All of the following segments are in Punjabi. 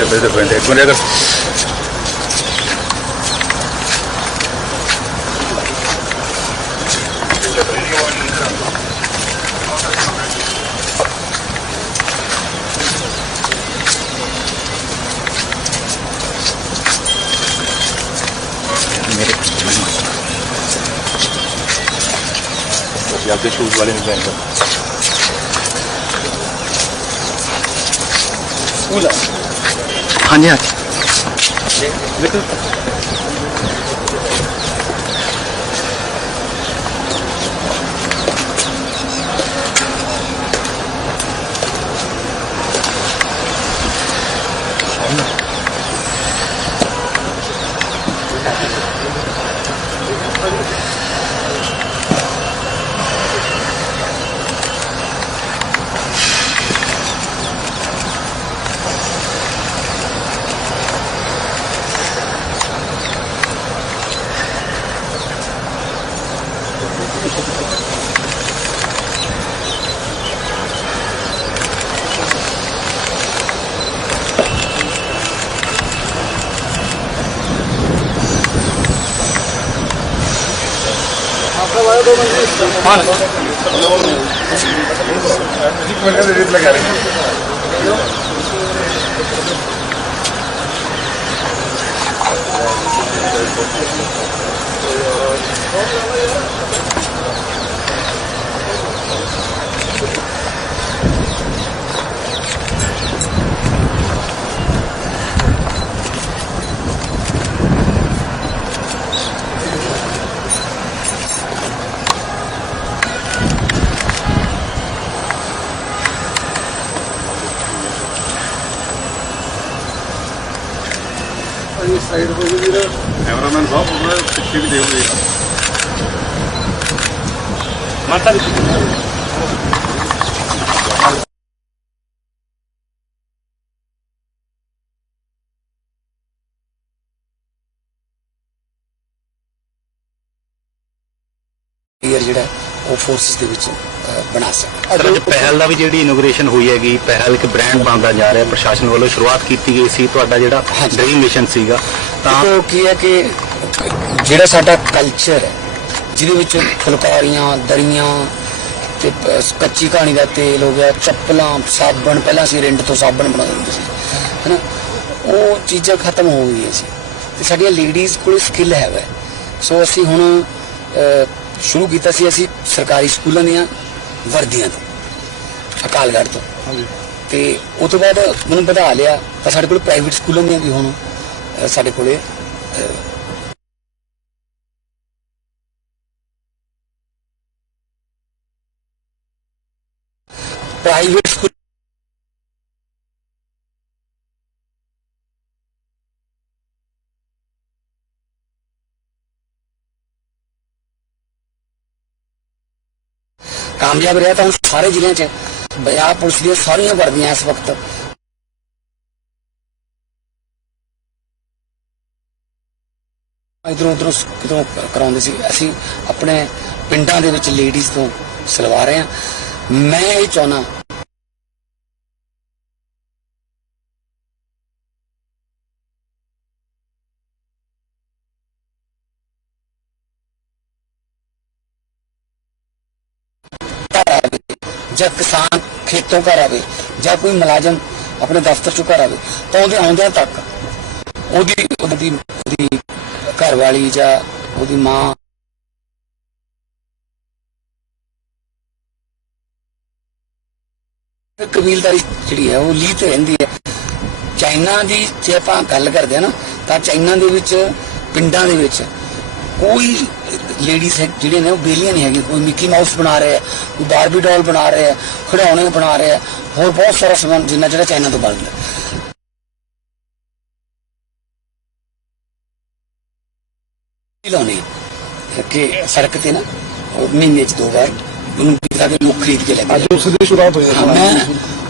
ਦੇ ਪੈਂਦੇ ਇੱਕ ਮਿੰਟ ਅਗਰ ਮੇਰੇ ਪੰਜਾਬ ਦੇ ਸ਼ੂਜ਼ ਵਾਲੇ ਨੂੰ ਪੈਂਦਾ ਹਾਂਜੀ ਹਾਂਜੀ। ਦੇਖੋ ਇੱਕ ਮਿੰਟ ਦੇ ਰੇਟ ਲਗਾ ਰਹੇ ਕੈਮਰਾਮੈਨ ਸਾਹਿਬ ਉਹਨਾਂ ਦੇ ਪਿੱਛੇ ਵੀ ਦੇਖੋ ਜੀ ਮਾਤਾ ਜਿਹੜਾ ਉਹ ਫੋਰਸਸ ਦੇ ਵਿੱਚ ਅਹ, ਬਣਾ ਸਕਦਾ ਸਰ ਅੱਜ ਪਹਿਲ ਦਾ ਵੀ ਜਿਹੜੀ ਇਨੋਗ੍ਰੇਸ਼ਨ ਹੋਈ ਹੈਗੀ ਪਹਿਲ ਇੱਕ ਬ੍ਰਾਂਡ ਬਣਦਾ ਜਾ ਰਿਹਾ ਪ੍ਰਸ਼ਾਸਨ ਵੱਲੋਂ ਸ਼ੁਰੂਆਤ ਕੀਤੀ ਗਈ ਸੀ ਤੁਹਾਡਾ ਜਿਹੜਾ। ਡ੍ਰੀਮ ਮਿਸ਼ਨ ਸੀਗਾ ਤਾਂ ਦੇਖੋ ਕੀ ਹੈ ਕਿ ਜਿਹੜਾ ਸਾਡਾ ਕਲਚਰ ਹੈ ਜਿਹਦੇ ਵਿੱਚ ਫੁਲਕਾਰੀਆਂ ਦਰੀਆਂ ਤੇ ਕੱਚੀ ਕਹਾਣੀ ਦਾ ਤੇਲ ਹੋ ਗਿਆ ਚੱਪਲਾਂ ਸਾਬਣ ਪਹਿਲਾਂ ਅਸੀਂ ਰਿੰਡ ਤੋਂ ਸਾਬਣ ਬਣਾਉਂਦੇ ਹੁੰਦੇ ਸੀ ਹੈਨਾ? ਉਹ ਚੀਜ਼ਾਂ ਖਤਮ ਹੋ ਗਈਆਂ ਸੀ। ਤੇ ਸਾਡੀਆਂ ਲੇਡੀਜ਼ ਕੋਲ ਸਕਿੱਲ ਹੈਗਾ ਸੋ ਅਸੀਂ ਹੁਣ ਸ਼ੁਰੂ ਕੀਤਾ ਸੀ ਅਸੀਂ ਸਰਕਾਰੀ ਸਕੂਲਾਂ ਦੀਆਂ ਵਰਦੀਆਂ ਤੋਂ ਅਕਾਲਗੜ੍ਹ ਤੋਂ। ਤੇ ਉਸ ਤੋਂ ਬਾਅਦ ਮੈਨੂੰ ਵਧਾ ਲਿਆ ਤਾਂ ਸਾਡੇ ਕੋਲ ਪ੍ਰਾਈਵੇਟ ਸਕੂਲਾਂ ਦੀਆਂ ਵੀ ਹੁਣ ਸਾਡੇ ਕੋਲੇ ਪ੍ਰਾਈਵੇਟ ਸਕੂਲ ਕਾਮਯਾਬ ਰਿਹਾ ਤਾਂ ਸਾਰੇ ਜ਼ਿਲ੍ਹਿਆਂ 'ਚ ਪੰਜਾਬ ਪੁਲਿਸ ਦੀਆਂ ਸਾਰੀਆਂ ਵਰਦੀਆਂ ਇਸ ਵਕਤ। ਇਧਰੋਂ ਉਧਰੋਂ ਕਿਤੋਂ ਕਰਾਉਂਦੇ ਸੀ। ਅਸੀਂ ਆਪਣੇ ਪਿੰਡਾਂ ਦੇ ਵਿੱਚ ਲੇਡੀਜ਼ ਤੋਂ ਸਿਲਵਾ ਰਹੇ ਹਾਂ। ਮੈਂ ਇਹ ਚਾਹਨਾ ਘਰ ਆਵੇ ਜਾਂ ਕਿਸਾਨ ਖੇਤੋਂ ਘਰ ਆਵੇ ਜਾਂ ਕੋਈ ਮੁਲਾਜ਼ਮ ਆਪਣੇ ਦਫ਼ਤਰ ਚੋਂ ਘਰ ਆਵੇ ਤਾਂ ਉਹਦੇ ਆਉਂਦਿਆਂ ਤੱਕ ਉਹਦੀ ਉਹਦੀ ਉਹਦੀ ਘਰ ਵਾਲੀ ਜਾਂ ਉਹਦੀ ਮਾਂ ਕਬੀਲਦਾਰੀ ਜਿਹੜੀ ਹੈ ਉਹ ਲੀ ਤੇ ਰਹਿੰਦੀ ਹੈ। ਚਾਈਨਾ ਦੀ ਜੇ ਆਪਾਂ ਗੱਲ ਕਰਦੇ ਆ ਨਾ, ਤਾਂ ਚਾਈਨਾ ਦੇ ਵਿੱਚ, ਪਿੰਡਾਂ ਦੇ ਵਿੱਚ ਕੋਈ ਲੇਡੀਜ਼ ਜਿਹੜੇ ਨੇ ਉਹ ਬੇਲੀਆਂ ਨਹੀਂ ਹੈਗੀ ਕੋਈ ਮਿੱਕੀ ਮਾਊਸ ਬਣਾ ਰਹੇ ਆ ਕੋਈ ਬਾਰਬੀ ਡਾਲ ਬਣਾ ਰਹੇ ਆ ਖਿਡੌਣੇ ਬਣਾ ਰਹੇ ਆ ਹੋਰ ਬਹੁਤ ਸਾਰਾ ਸਮਾਨ ਜਿੰਨਾ ਜਿਹੜਾ ਚਾਈਨਾ ਤੋਂ ਬਣਦਾ ਲਾਉਣੇ ਆ ਕਿ ਸੜਕ ਤੇ ਨਾ ਉਹ ਮਹੀਨੇ ਚ ਦੋ ਵਾਰ ਉਹਨੂੰ ਪਿਤਾ ਦੇ ਲੋਕ ਖਰੀਦ ਕੇ ਲੈ ਕੇ ਅੱਜ ਉਸ ਦੀ ਸ਼ੁਰੂਆਤ ਹੋਈ ਹਾਂ, ਮੈਂ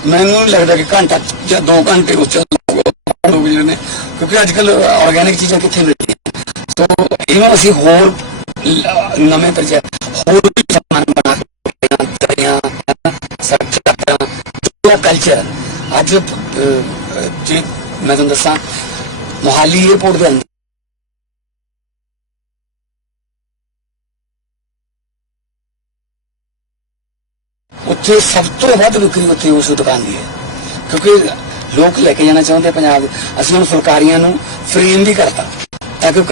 ਮੈਨੂੰ ਨਹੀਂ ਲੱਗਦਾ ਕਿ ਘੰਟਾ ਜਾਂ 2 ਘੰਟੇ ਉਸ ਚ ਲੋਕ ਜਿਹੜੇ ਨੇ ਕਿਉਂਕਿ ਅੱਜ ਕੱਲ ਆਰਗੈਨਿਕ ਚੀਜ਼ਾਂ ਕਿੱਥੇ ਮਿਲਦੀਆਂ ਸੋ ਇਹਨੂੰ ਅਸੀਂ ਹੋਰ ਲ- ਨਵੇਂ ਪ੍ਰਜੈ ਹੋਰ ਵੀ ਸਮਾਨ ਬਣਾ ਕੇ ਦਰੀਆਂ ਸਬਜ਼ੀਆਂ ਜੋ ਕਲਚਰ ਅੱਜ ਜੇ ਮੈਂ ਤੁਹਾਨੂੰ ਦੱਸਾਂ, ਮੋਹਾਲੀ 에ਅਰਪੋਰਟ ਦੇ ਅੰਦਰ ਉੱਥੇ ਸਭ ਤੋਂ ਵੱਧ ਵਿਕਰੀ ਉੱਥੇ ਉਸ ਦੁਕਾਨ ਦੀ ਹੈ। ਕਿਉਂਕਿ ਲੋਕ ਲੈ ਕੇ ਜਾਣਾ ਚਾਹੁੰਦੇ ਪੰਜਾਬ, ਅਸੀਂ ਹੁਣ ਫੁਲਕਾਰੀਆਂ ਨੂੰ ਫਰੇਮ ਵੀ ਕਰਤਾ, ਤਾਂ ਕਿ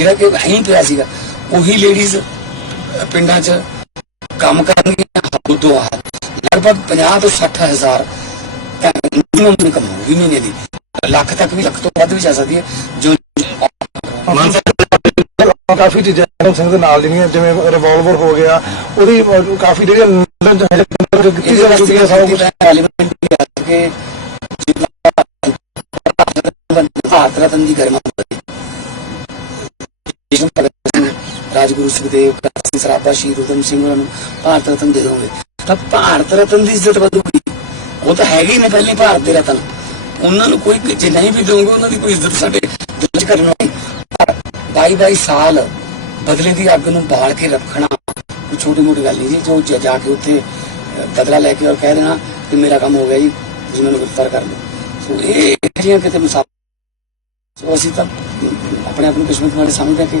ਜਿਹੜਾ ਕਿ ਅਹੀਂ ਪਿਆ ਸੀਗਾ ਉਹੀ ਲੇਡੀਜ਼ ਪਿੰਡਾਂ 'ਚ ਕੰਮ ਕਰਨਗੀਆਂ ਹੱਥ ਤੋਂ ਹੱਥ ਲਗਭਗ 50 ਤੋਂ 60 ਹਜ਼ਾਰ ਮਿਨੀਮਮ ਇਨਕਮ ਹੋਊਗੀ ਮਹੀਨੇ ਦੀ। ਲੱਖ ਤੱਕ ਵੀ ਲੱਖ ਤੋਂ ਵੱਧ ਵੀ ਜਾ ਸਕਦੀ ਹੈ ਜੋ ਕਾਫੀ ਚੀਜ਼ਾਂ ਸਿੰਘ ਦੇ ਨਾਲ ਜਿਹੜੀਆਂ ਜਿਵੇਂ ਰਿਵਾਲਵਰ ਹੋ ਗਿਆ ਉਹਦੀ ਕਾਫੀ ਜਿਹੜੀਆਂ ਕੀਤੀ ਜਾ ਚੁੱਕੀ ਹੈ ਸਭ ਕੁਝ ਐਲੀਮੈਂਟ ਕਿ ਭਾਰਤ ਰਤਨ ਦੀ ਗਰਮਾ ਰਾਜਗੁਰੂ ਕਾਸੀ ਸਰਾਭਾ ਸ਼ਹੀਦ ਊਧਮ ਸਿੰਘ ਨੂੰ ਭਾਰਤ ਰਤਨ ਦੇ ਦੋਗੇ। ਤਾਂ ਭਾਰਤ ਰਤਨ ਦੀ ਇੱਜ਼ਤ ਵਧੂਗੀ। ਉਹ ਤਾਂ ਹੈਗੇ ਹੀ ਨੇ ਪਹਿਲੇ ਭਾਰਤ ਦੇ ਰਤਨ। ਉਹਨਾਂ ਨੂੰ ਕੋਈ ਜੇ ਨਹੀਂ ਵੀ ਦੋਗੇ ਉਹਨਾਂ ਦੀ ਕੋਈ ਇੱਜ਼ਤ ਸਾਡੇ ਦਿਲ 'ਚ ਕਰਨਾ ਨਹੀਂ ਪਰ 22 22 ਸਾਲ ਬਦਲੇ ਦੀ ਅੱਗ ਨੂੰ ਬਾਲ ਕੇ ਰੱਖਣਾ ਛੋਟੀ ਮੋਟੀ ਗੱਲ ਨਹੀਂ ਜੋ। ਜਾ ਕੇ ਉੱਥੇ ਅਹ, ਬਦਲਾ ਲੈ ਕੇ ਔਰ ਕਹਿ ਦੇਣਾ ਕਿ ਮੇਰਾ ਕੰਮ ਹੋ ਗਿਆ ਜੀ ਤੁਸੀਂ ਮੈਨੂੰ ਗ੍ਰਿਫਤਾਰ ਕਰ ਲਓ। ਸੋ ਇਹ ਜਿਹੜੀਆਂ ਕਿਤੇ ਮੁਸਾਫਰ ਸੋ ਅਸੀਂ ਤਾਂ ਆਪਣੇ ਆਪ ਨੂੰ ਕਿਸਮਤ ਵਾਲੇ ਸਮਝਦੇ ਹਾਂ ਕਿ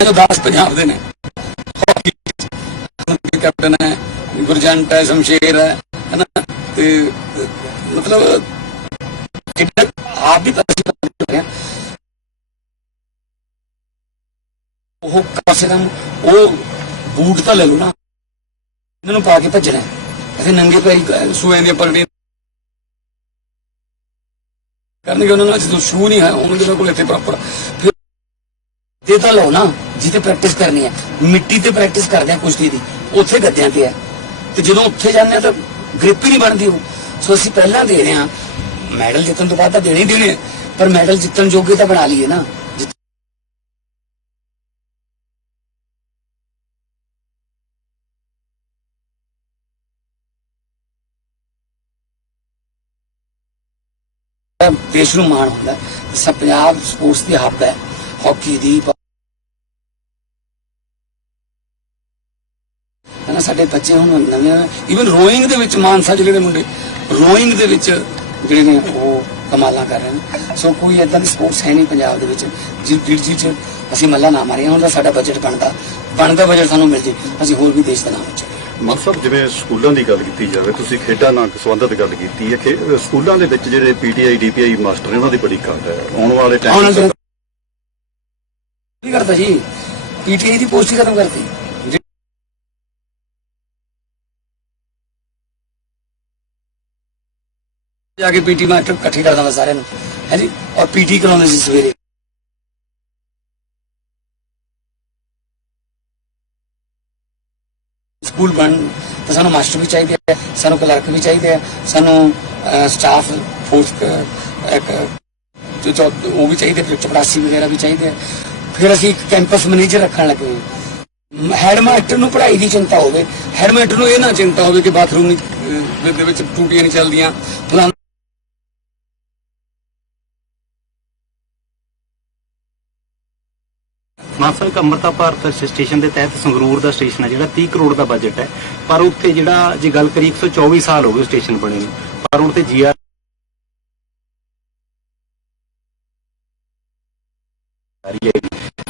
ਜੋ 10 ਪੰਜਾਬ ਦੇ ਨੇ ਕੈਪਟਨ ਹੈ ਗੁਰਜੰਟ ਹੈ, ਸ਼ਮਸ਼ੇਰ ਹੈ, ਹਨਾ? ਤੇ, ਮਤਲਬ ਜਿੱਦਾਂ ਆਪ ਵੀ ਪਤਾ ਹੈ ਉਹ ਕਮ ਉਹ ਬੂਟ ਤਾਂ ਲੈ ਲਓ ਨਾ, ਇਹਨਾਂ ਨੂੰ ਪਾ ਕੇ ਭੱਜਣਾ ਅਸੀਂ ਨੰਗੇ ਪੈਰੀ ਸੂਏ ਦੀਆਂ ਪਗੜੀਆਂ ਕਰਨਗੇ, ਉਹਨਾਂ ਨਾਲ ਜਦੋਂ ਸ਼ੂ ਨਹੀਂ ਹੈ, ਉਹਨਾਂ ਦੇ ਕੋਲ ਇੱਥੇ ਪ੍ਰੋਪਰ ਫਿਰ ਤੇ ਤਾਂ ਲਓ ਨਾ। ਜਿੱਥੇ ਪ੍ਰੈਕਟਿਸ ਕਰਨੀ ਹੈ, ਮਿੱਟੀ ਤੇ ਪ੍ਰੈਕਟਿਸ ਕਰਦੇ ਆ ਕੁਸ਼ਤੀ ਦੀ, ਉੱਥੇ ਗੱਦਿਆਂ ਤੇ ਹੈ। ਤੇ ਜਦੋਂ ਉੱਥੇ ਜਾਂਦੇ ਆ ਤਾਂ ਗ੍ਰਿਪ ਹੀ ਨਹੀਂ ਬਣਦੀ ਉਹ। ਸੋ ਅਸੀਂ ਪਹਿਲਾਂ ਦੇ ਰਹੇ ਹਾਂ ਮੈਡਲ ਜਿੱਤਣ ਤੋਂ ਬਾਅਦ ਤਾਂ ਦੇਣੇ ਹੀ ਦੇਣੇ ਪਰ ਮੈਡਲ ਜਿੱਤਣ ਜੋਗੇ ਤਾਂ ਬਣਾ ਲਈਏ ਨਾ। ਦੇਸ਼ ਨੂੰ ਮਾਣ ਹੁੰਦਾ ਸਭ ਪੰਜਾਬ ਸਪੋਰਟਸ ਦੀ ਹੱਬ ਹੈ। ਹਾਕੀ ਦੀ ਹਨਾ ਸਾਡੇ ਬੱਚੇ ਹੁਣ ਨਵੇਂ ਇਵਨ ਰੋਇੰਗ ਦੇ ਵਿੱਚ ਮਾਨਸਾ ਜ਼ਿਲ੍ਹੇ ਦੇ ਮੁੰਡੇ ਰੋਇੰਗ ਦੇ ਵਿੱਚ ਜਿਹੜੇ ਨੇ ਉਹ ਕਮਾਲਾਂ ਕਰ ਰਹੇ ਨੇ। ਸੋ ਕੋਈ ਇਦਾਂ ਦੀ ਸਪੋਰਟਸ ਹੈ ਨਹੀਂ ਪੰਜਾਬ ਦੇ ਵਿੱਚ। ਜਿਸ ਜਿਹੜੀ ਚ ਅਸੀਂ ਮੱਲਾ ਨਾ ਮਾਰੀਆਂ ਹੁੰਦਾ ਸਾਡਾ ਬਜਟ ਬਣਦਾ। ਬਣਦਾ ਬਜਟ ਸਾਨੂੰ ਮਿਲ ਜੇ ਅਸੀਂ ਹੋਰ ਵੀ ਦੇਸ਼ ਦਾ ਨਾਮ ਉੱਚਾ ਸਾਹਿਬ ਜਿਵੇਂ ਸਕੂਲਾਂ ਦੀ ਗੱਲ ਕੀਤੀ ਜਾਵੇ ਤੁਸੀਂ ਖੇਡਾਂ ਨਾਲ ਸੰਬੰਧਿਤ ਗੱਲ ਕੀਤੀ ਹੈ ਕਿ ਸਕੂਲਾਂ ਦੇ ਵਿੱਚ ਜਿਹੜੇ ਪੀਟੀਆਈ ਡੀਪੀਆਈ ਮਾਸਟਰ ਇਹਨਾਂ ਦੀ ਬੜੀ ਘਾਟ ਹੈ। ਆਉਣ ਵਾਲੇ ਟਾਈਮ ਕੀ ਕਰਦਾ ਜੀ? ਪੀਟੀਆਈ ਦੀ ਪੋਸਟ ਖਤਮ ਕਰਤੀ। ਜਾ ਕੇ ਪੀਟੀ ਮਾਸਟਰ ਇਕੱਠੇ ਕਰਦਾ ਹੁੰਦਾ ਸਾਰਿਆਂ ਨੂੰ। ਹੈ ਔਰ ਪੀਟੀ ਕਰਾਉਂਦੇ ਸੀ ਸਵੇਰੇ। ਸਕੂਲ ਬਣ, ਤਾਂ ਸਾਨੂੰ ਮਾਸਟਰ ਵੀ ਚਾਹੀਦੇ ਆ, ਸਾਨੂੰ ਕਲਰਕ ਵੀ ਚਾਹੀਦੇ ਆ, ਸਾਨੂੰ ਸਟਾਫ ਫੋਰਸ ਇੱਕ, ਜੋ ਉਹ ਵੀ ਚਾਹੀਦੇ, ਫਿਰ ਚਪੜਾਸੀ ਵਗੈਰਾ ਵੀ ਚਾਹੀਦੇ ਆ। ਫਿਰ ਅਸੀਂ ਇੱਕ ਕੈਂਪਸ ਮੈਨੇਜਰ ਰੱਖਣ ਲੱਗੇ ਹੈਡ ਮਾਸਟਰ ਨੂੰ ਪੜ੍ਹਾਈ ਦੀ ਚਿੰਤਾ ਹੋਵੇ ਹੈਡ ਮਾਸਟਰ ਨੂੰ ਇਹ ਨਾ ਚਿੰਤਾ ਹੋਵੇ ਕਿ ਬਾਥਰੂਮ ਦੇ ਵਿੱਚ ਟੂਟੀਆਂ ਨਹੀਂ ਚੱਲਦੀਆਂ, ਫਲਾਣਾ ਮਾਨ ਸਾਹਿਬ ਅੰਮ੍ਰਿਤਾ ਭਾਰਤ ਸਟੇਸ਼ਨ ਦੇ ਤਹਿਤ ਸੰਗਰੂਰ ਦਾ ਸਟੇਸ਼ਨ ਹੈ ਜਿਹੜਾ 30 ਕਰੋੜ ਦਾ ਬਜਟ ਹੈ। ਪਰ ਉੱਥੇ ਜਿਹੜਾ ਜੇ ਗੱਲ ਕਰੀ 124 ਸਾਲ ਹੋ ਗਏ ਸਟੇਸ਼ਨ ਬਣੇ ਨੂੰ। ਪਰ ਉੱਥੇ ਜੀਆਰ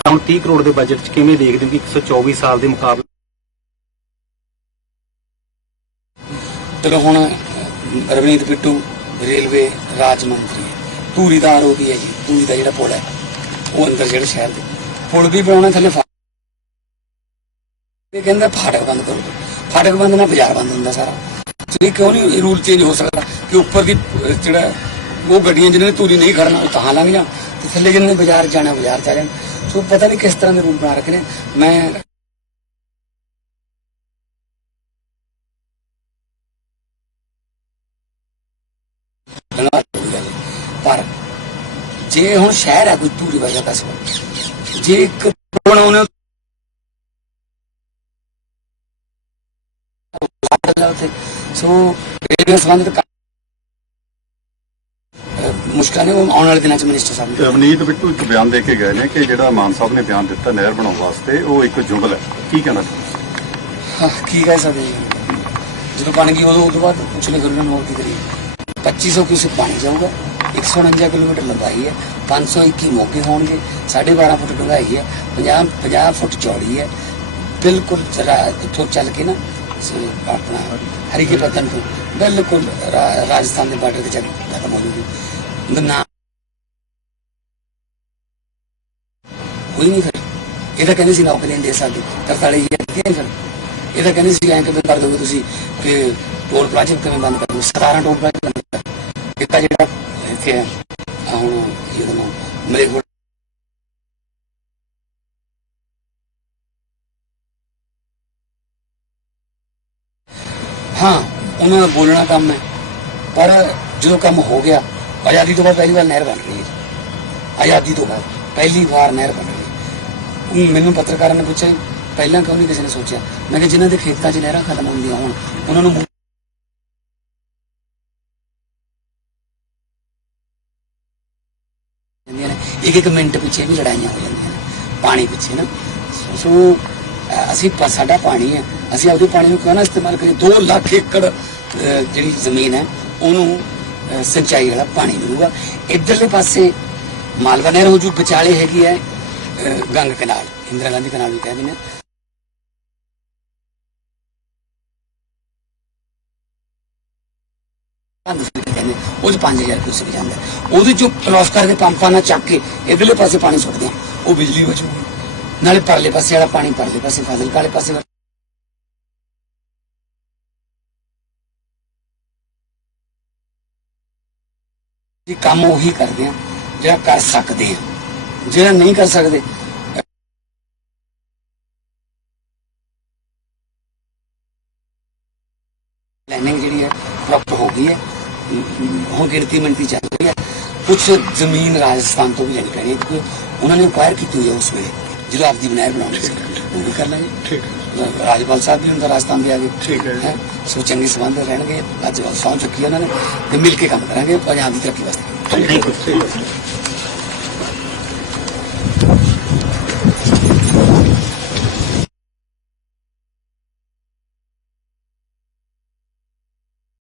ਹੁਣ 30 ਕਰੋੜ ਦੇ ਬਜਟ 'ਚ ਕਿਵੇਂ ਦੇਖਦੇ ਹੋ ਕਿ 124 ਸਾਲ ਦੇ ਮੁਕਾਬਲੇ ਚਲੋ ਹੁਣ ਅਹ, ਰਵਨੀਤ ਬਿੱਟੂ ਰੇਲਵੇ ਰਾਜ ਮੰਤਰੀ ਧੂਰੀ ਦਾ ਉਹ ਹੈ ਜੀ ਧੂਰੀ ਦਾ ਜਿਹੜਾ ਪੁਲ ਹੈ ਉਹ ਅੰਦਰ ਜਿਹੜੇ ਸ਼ਹਿਰ ਦੇ ਪੁਲ ਵੀ ਬਣਾਉਣਾ ਥੱਲੇ ਇਹ ਕਹਿੰਦਾ ਫਾਟਕ ਬੰਦ ਕਰੋ। ਫਾਟਕ ਬੰਦ ਨਾਲ ਬਾਜ਼ਾਰ ਬੰਦ ਹੁੰਦਾ ਸਾਰਾ। ਤੇ ਕਿਉਂ ਨਹੀਂ ਰੂਲ ਚੇਂਜ ਹੋ ਸਕਦਾ? ਕਿ ਉੱਪਰ ਦੀ ਜਿਹੜਾ ਉਹ ਗੱਡੀਆਂ ਜਿਨ੍ਹਾਂ ਨੇ ਧੂਰੀ ਨਹੀਂ ਖੜਨਾ, ਉਹ ਤਾਂ ਲੰਘ ਜਾਣ। ਤੇ ਥੱਲੇ ਜਿਹਨਾਂ ਨੇ ਬਾਜ਼ਾਰ ਜਾਣਾ, ਬਾਜ਼ਾਰ ਚ ਜਾਣ। ਸੋ ਪਤਾ ਨਹੀਂ ਕਿਸ ਤਰ੍ਹਾਂ ਦੇ ਰੂਲ ਬਣਾ ਰੱਖੇ ਨੇ। ਮੈਂ ਪਰ ਜੇ ਹੁਣ ਸ਼ਹਿਰ ਹੈ ਕੋਈ ਧੂਰੀ ਵਜਾ ਕਸਬਾ ਬਣਾਉਣੇ ਉੱਥੇ ਸੋ ਰੇਲਵੇ ਸੰਬੰਧਿਤ ਮੁਸ਼ਕਲਾਂ ਨੇ ਉਹ ਆਉਣ ਵਾਲੇ ਦਿਨਾਂ ਚ ਮਿਨਿਸਟਰ ਸਾਹਿਬ ਨੇ ਅਵਨੀਤ ਬਿੱਟੂ ਇੱਕ ਬਿਆਨ ਦੇ ਕੇ ਗਏ ਨੇ ਕਿ ਜਿਹੜਾ ਮਾਨ ਸਾਹਿਬ ਨੇ ਬਿਆਨ ਦਿੱਤਾ ਨਹਿਰ ਬਣਾਉਣ ਵਾਸਤੇ ਉਹ ਇੱਕ ਜੁਗਲ ਹੈ। ਕੀ ਕਹਿਣਾ ਹਾਂ, ਕੀ ਕਹਿ ਸਕਦੇ ਜਦੋਂ ਬਣ ਗਈ ਉਦੋਂ ਤੋਂ ਬਾਅਦ ਕੁਛ ਨਹੀਂ ਕਰਨਾ ਹੋਰ ਕੀ ਕਰੀਏ। 2500 ਕਿਊਸੈਕ ਪਾਣੀ ਜਾਊਗਾ? 149 ਕਿਲੋਮੀਟਰ ਲੰਬਾਈ ਹੈ 521 ਮੋਗੇ ਹੋਣਗੇ 12.5 ਫੁੱਟ ਡੂੰਘਾਈ ਹੈ 50 50 ਫੁੱਟ ਚੌੜੀ ਹੈ ਬਿਲਕੁਲ ਚਲਾ ਇੱਥੋਂ ਚੱਲ ਕੇ ਨਾ ਸ- ਆਪਣਾ ਹਰੀਕੇ ਪੱਤਨ ਤੋਂ ਬਿਲਕੁਲ ਰਾ- ਰਾਜਸਥਾਨ ਦੇ ਬਾਰਡਰ ਤੇ ਚੱਲ ਖਤਮ ਹੋ ਜੂਗੀ ਨਾ ਹੋਈ ਨਹੀਂ ਫਿਰ ਇਹ ਤਾਂ ਕਹਿੰਦੇ ਸੀ ਨੌਕਰੀਆਂ ਦੇ ਸਕਦੇ 43000 ਦਿੱਤੀਆਂ ਫਿਰ ਇਹ ਤਾਂ ਕਹਿੰਦੇ ਸੀ ਐਂ ਕਿਵੇਂ ਕਰ ਦੋਗੇ ਤੁਸੀਂ ਕਿ ਟੋਲ ਪਲਾਜ਼ਾ ਕਿਵੇਂ ਬੰਦ ਕਰ ਦੋ 17 ਟੋਲ ਪਲਾਜ਼ਾ ਬੰਦ ਕਰ ਇੱਕ ਤਾਂ ਜਿਹੜਾ ਇੱਥੇ ਹੈ ਆਹ ਹੁਣ ਹਾਂ, ਉਹਨਾਂ ਦਾ ਬੋਲਣਾ ਕੰਮ ਹੈ। ਪਰ ਜਦੋਂ ਕੰਮ ਹੋ ਗਿਆ, ਆਜ਼ਾਦੀ ਤੋਂ ਬਾਅਦ ਪਹਿਲੀ ਵਾਰ ਨਹਿਰ ਬਣ ਗਈ। ਆਜ਼ਾਦੀ ਤੋਂ ਬਾਅਦ ਪਹਿਲੀ ਵਾਰ ਨਹਿਰ ਬਣ ਗਈ। ਮੈਨੂੰ ਪੱਤਰਕਾਰਾਂ ਨੇ ਪੁੱਛਿਆ, ਪਹਿਲਾਂ ਕਿਉਂ ਨਹੀਂ ਕਿਸੇ ਨੇ ਸੋਚਿਆ? ਮੈਂ ਕਿਹਾ ਜਿਨ੍ਹਾਂ ਦੇ ਖੇਤਾਂ 'ਚ ਨਹਿਰਾਂ ਖਤਮ ਹੁੰਦੀਆਂ ਹੋਣ, ਉਹਨਾਂ ਨੂੰ ਜਾਂਦੀਆਂ ਨੇ ਇੱਕ ਇੱਕ ਮਿੰਟ ਪਿੱਛੇ ਵੀ ਲੜਾਈਆਂ ਹੋ ਜਾਂਦੀਆਂ ਨੇ, ਪਾਣੀ ਪਿੱਛੇ ਨਾ। ਸੋ ਅਸੀਂ ਸਾਡਾ ਪਾਣੀ ਹੈ, ਅਸੀਂ ਆਪਦੇ ਪਾਣੀ ਨੂੰ ਕਿਉਂ ਨਾ ਇਸਤੇਮਾਲ ਕਰੀਏ? 2 ਲੱਖ ਏਕੜ ਜਿਹੜੀ ਜ਼ਮੀਨ ਹੈ, ਉਹਨੂੰ ਸਿੰਚਾਈ ਵਾਲਾ ਪਾਣੀ ਮਿਲੂਗਾ। ਇਧਰਲੇ ਪਾਸੇ ਮਾਲਵਾ ਨਹਿਰ ਹੋ ਜੂ ਵਿਚਾਲੇ ਹੈਗੀ ਹੈ ਗੰਗ ਕਨਾਲ, ਇੰਦਰਾ ਗਾਂਧੀ ਕਨਾਲ ਵੀ ਕਹਿੰਦੇ ਨੇ ਪੰਜ ਕਹਿੰਦੇ ਉਹ 'ਚ 5000 ਕੁਛ ਜਾਂਦਾ ਉਹਦੇ ਚੋਂ ਕ੍ਰਾਸ ਕਰਕੇ ਪੰਪਾਂ ਨਾਲ ਚੱਕ ਕੇ, ਇਧਰਲੇ ਪਾਸੇ ਪਾਣੀ ਸੁੱਟਦੇ ਆ ਉਹ ਬਿਜਲੀ ਬਚੂਗੀ ਨਾਲੇ ਪਰਲੇ ਪਾਸੇ ਵਾਲਾ ਪਾਣੀ, ਪਰਲੇ ਪਾਸੇ ਫਾਜ਼ਿਲ ਕਾਲੇ ਪਾਸੇ ਇਹ ਕੰਮ ਉਹੀ ਕਰਦੇ ਆ, ਜਿਹੜਾ ਕਰ ਸਕਦੇ ਆ। ਜਿਹੜਾ ਨਹੀਂ ਕਰ ਸਕਦੇ ਅਮ, ਹੁਣ ਗਿਣਤੀ ਮਿੰਟੀ ਚੱਲ ਰਹੀ ਹੈ। ਕੁਝ ਜ਼ਮੀਨ ਰਾਜਸਥਾਨ ਤੋਂ ਵੀ ਲੈਣੀ ਪੈਣੀ ਹੈ। ਕਿਉਂਕਿ ਉਹਨਾਂ ਨੇ ਅਕਵਾਇਰ ਕੀਤੀ ਹੋਈ ਹੈ ਉਸ ਵੇਲੇ। ਜਦੋਂ ਆਪਦੀ ਬਣਾਇਰ ਬਣਾਉਣੀ ਸੀ। ਉਹ ਵੀ ਕਰ ਲਾਂਗੇ। ਠੀਕ ਹੈ। ਰਾਜਪਾਲ ਸਾਹਿਬ ਵੀ ਤਾਂ ਰਾਜਸਥਾਨ ਦੇ ਆ ਗਏ। ਠੀਕ ਹੈ। ਸੋ ਚੰਗੇ ਸੰਬੰਧ ਰਹਿਣਗੇ। ਅੱਜ ਸੌਂ ਚੁੱਕੀ ਉਹਨਾਂ ਨੇ ਤੇ ਮਿਲ ਕੇ ਕੰਮ ਕਰਾਂਗੇ। ਪੰਜਾਬ ਦੀ ਤਰੱਕੀ ਵਾਸਤੇ। ਠੀਕ ਹੈ।